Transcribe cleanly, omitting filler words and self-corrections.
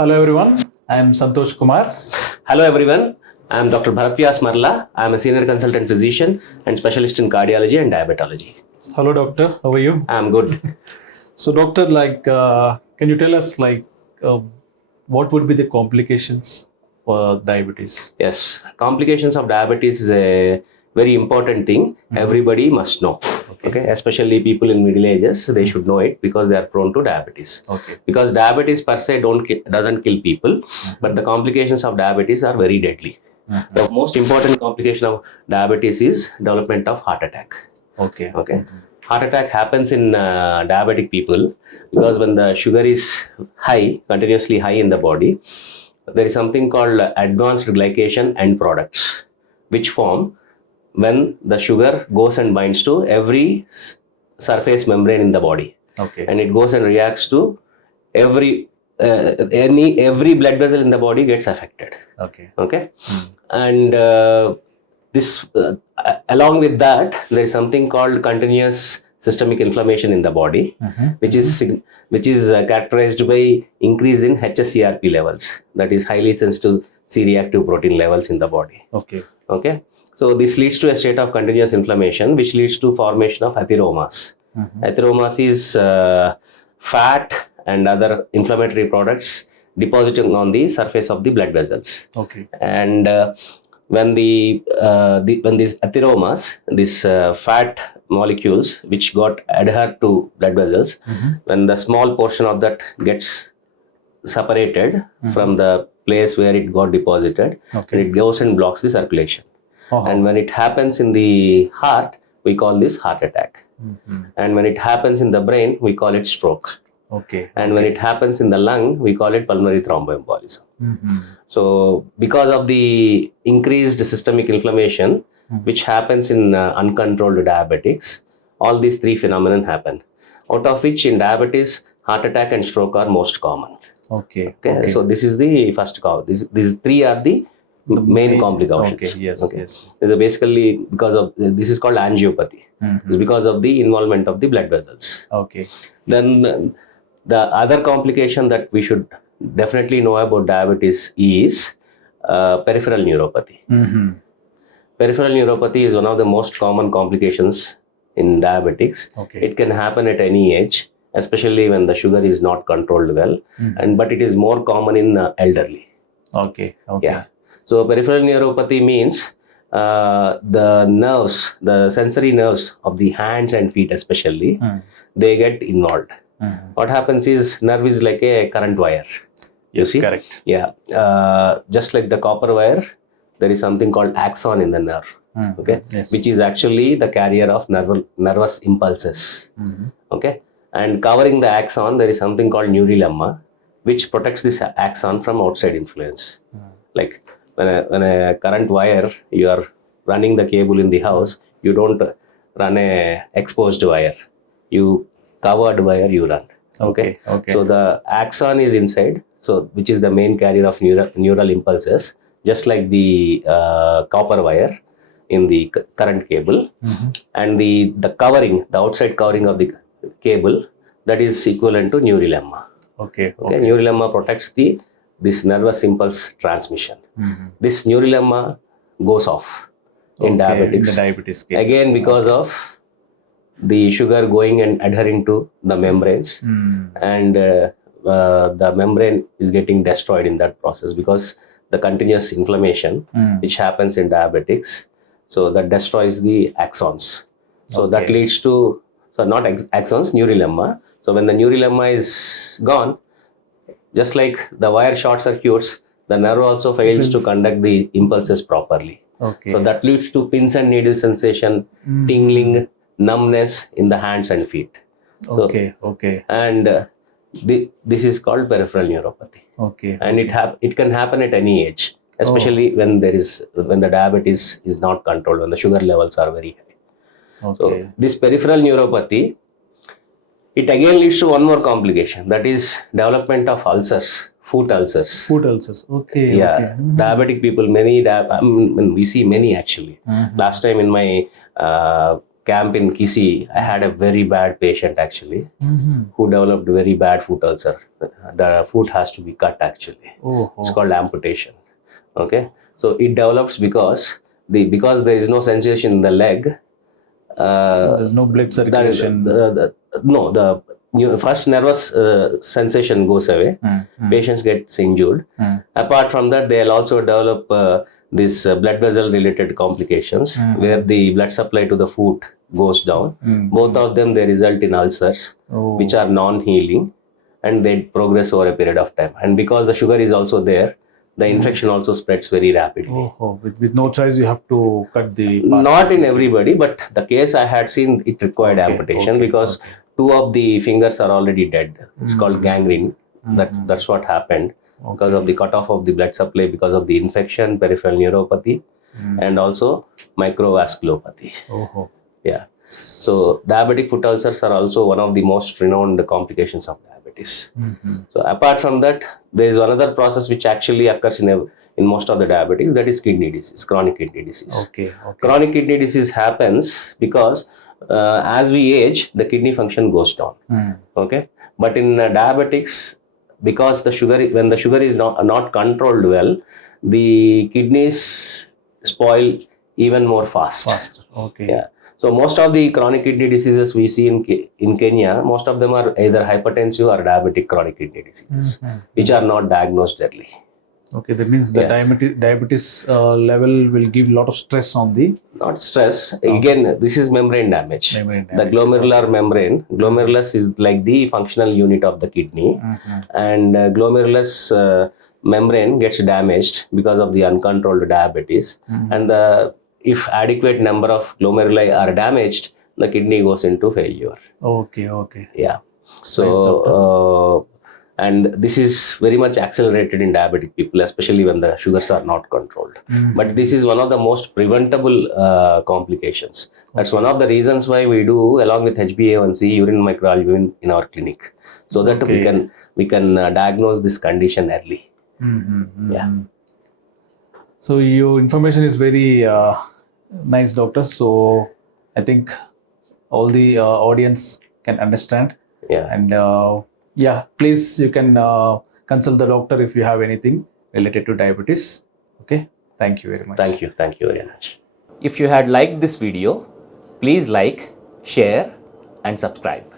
Hello everyone, I am Santosh Kumar. Hello everyone, I am Dr. Vyas Marla. I am a senior consultant physician and specialist in cardiology and diabetology. Hello doctor, how are you? I am good. So doctor, can you tell us what would be the complications for diabetes? Yes, complications of diabetes is a very important thing. Everybody must know. Okay, especially people in middle ages, they should know it because they are prone to diabetes. Okay. Because diabetes per se doesn't kill people, but the complications of diabetes are very deadly. The most important complication of diabetes is development of heart attack. Okay. Okay. Heart attack happens in diabetic people because when the sugar is high, continuously high in the body, there is something called advanced glycation end products, which form when the sugar goes and binds to every surface membrane in the body. Okay. And it goes and reacts to every blood vessel in the body gets affected. Okay. Okay. And this along with that, there is something called continuous systemic inflammation in the body, which is characterized by increase in hsCRP levels, that is highly sensitive C-reactive protein levels in the body. Okay. So this leads to a state of continuous inflammation, which leads to formation of atheromas. Atheromas is fat and other inflammatory products depositing on the surface of the blood vessels. Okay. And when these atheromas, these fat molecules which got adhered to blood vessels, when the small portion of that gets separated from the place where it got deposited, it goes and blocks the circulation. And when it happens in the heart, we call this heart attack. And when it happens in the brain, we call it stroke. Okay. And when it happens in the lung, we call it pulmonary thromboembolism. So because of the increased systemic inflammation, which happens in uncontrolled diabetics, all these three phenomena happen. Out of which in diabetes, heart attack and stroke are most common. Okay. So this is the first cause. These three are the main complications. Okay. Yes. Yes. So basically, because of this is called angiopathy. It's because of the involvement of the blood vessels. Okay. Then the other complication that we should definitely know about diabetes is peripheral neuropathy. Peripheral neuropathy is one of the most common complications in diabetics. Okay. It can happen at any age, especially when the sugar is not controlled well, but it is more common in elderly. Okay. Yeah. So peripheral neuropathy means the nerves, the sensory nerves of the hands and feet especially, they get involved. What happens is nerve is like a current wire. You see? Correct. Yeah. Just like the copper wire, there is something called axon in the nerve. Okay. Yes. Which is actually the carrier of nervous impulses. Okay. And covering the axon, there is something called neurolemma, which protects this axon from outside influence. Like when a current wire, you are running the cable in the house, you don't run a exposed wire. You covered wire you run. Okay. So the axon is inside, so which is the main carrier of neural impulses, just like the copper wire in the current cable, and the covering, the outside covering of the cable, that is equivalent to neurolemma. Okay. Neurolemma protects this nervous impulse transmission. This neurolemma goes off in diabetics. In the diabetes cases. Again, because of the sugar going and adhering to the membranes, and the membrane is getting destroyed in that process because the continuous inflammation which happens in diabetics, so that destroys the axons. So that leads to, so not axons, neurolemma. So when the neurolemma is gone, just like the wire short circuits, the nerve also fails to conduct the impulses properly. So that leads to pins and needle sensation, tingling, numbness in the hands and feet. And this is called peripheral neuropathy. And it can happen at any age, especially when the diabetes is not controlled, when the sugar levels are very high. So this peripheral neuropathy, it again leads to one more complication, that is development of ulcers, foot ulcers. Yeah. Diabetic people, we see many actually. Last time in my camp in Kisi, I had a very bad patient actually who developed very bad foot ulcer. The foot has to be cut actually. It's called amputation. Okay, so it develops because there is no sensation in the leg. There's no blood circulation. The first nervous sensation goes away. Patients get injured. Apart from that, they'll also develop this blood vessel related complications where the blood supply to the foot goes down. Both of them, they result in ulcers which are non-healing, and they progress over a period of time. And because the sugar is also there, the infection also spreads very rapidly. With no choice, you have to cut the part. Not in everybody, but the case I had seen, it required amputation because two of the fingers are already dead. It's called gangrene. That's what happened because of the cutoff of the blood supply, because of the infection, peripheral neuropathy, and also microvasculopathy. Yeah. So diabetic foot ulcers are also one of the most renowned complications of diabetes. So apart from that, there is another process which actually occurs in most of the diabetics, that is kidney disease, chronic kidney disease. Chronic kidney disease happens because as we age, the kidney function goes down. Okay, but in diabetics, because when the sugar is not controlled well, the kidneys spoil even more faster. Yeah. So most of the chronic kidney diseases we see in Kenya, most of them are either hypertensive or diabetic chronic kidney diseases, which are not diagnosed early. Okay, that means the diabetes level will give a lot of stress on the... Not stress. Again, this is membrane damage. The glomerular membrane, glomerulus is like the functional unit of the kidney, and glomerulus membrane gets damaged because of the uncontrolled diabetes, and if adequate number of glomeruli are damaged, the kidney goes into failure. Yeah. So and this is very much accelerated in diabetic people, especially when the sugars are not controlled. But this is one of the most preventable complications. That's one of the reasons why we do, along with HbA1c, urine microalbumin in our clinic, so that we can diagnose this condition early. Yeah. So your information is very nice, doctor. So I think all the audience can understand. Yeah. And please, you can consult the doctor if you have anything related to diabetes. Okay. Thank you very much. Thank you very much. If you had liked this video, please like, share, and subscribe.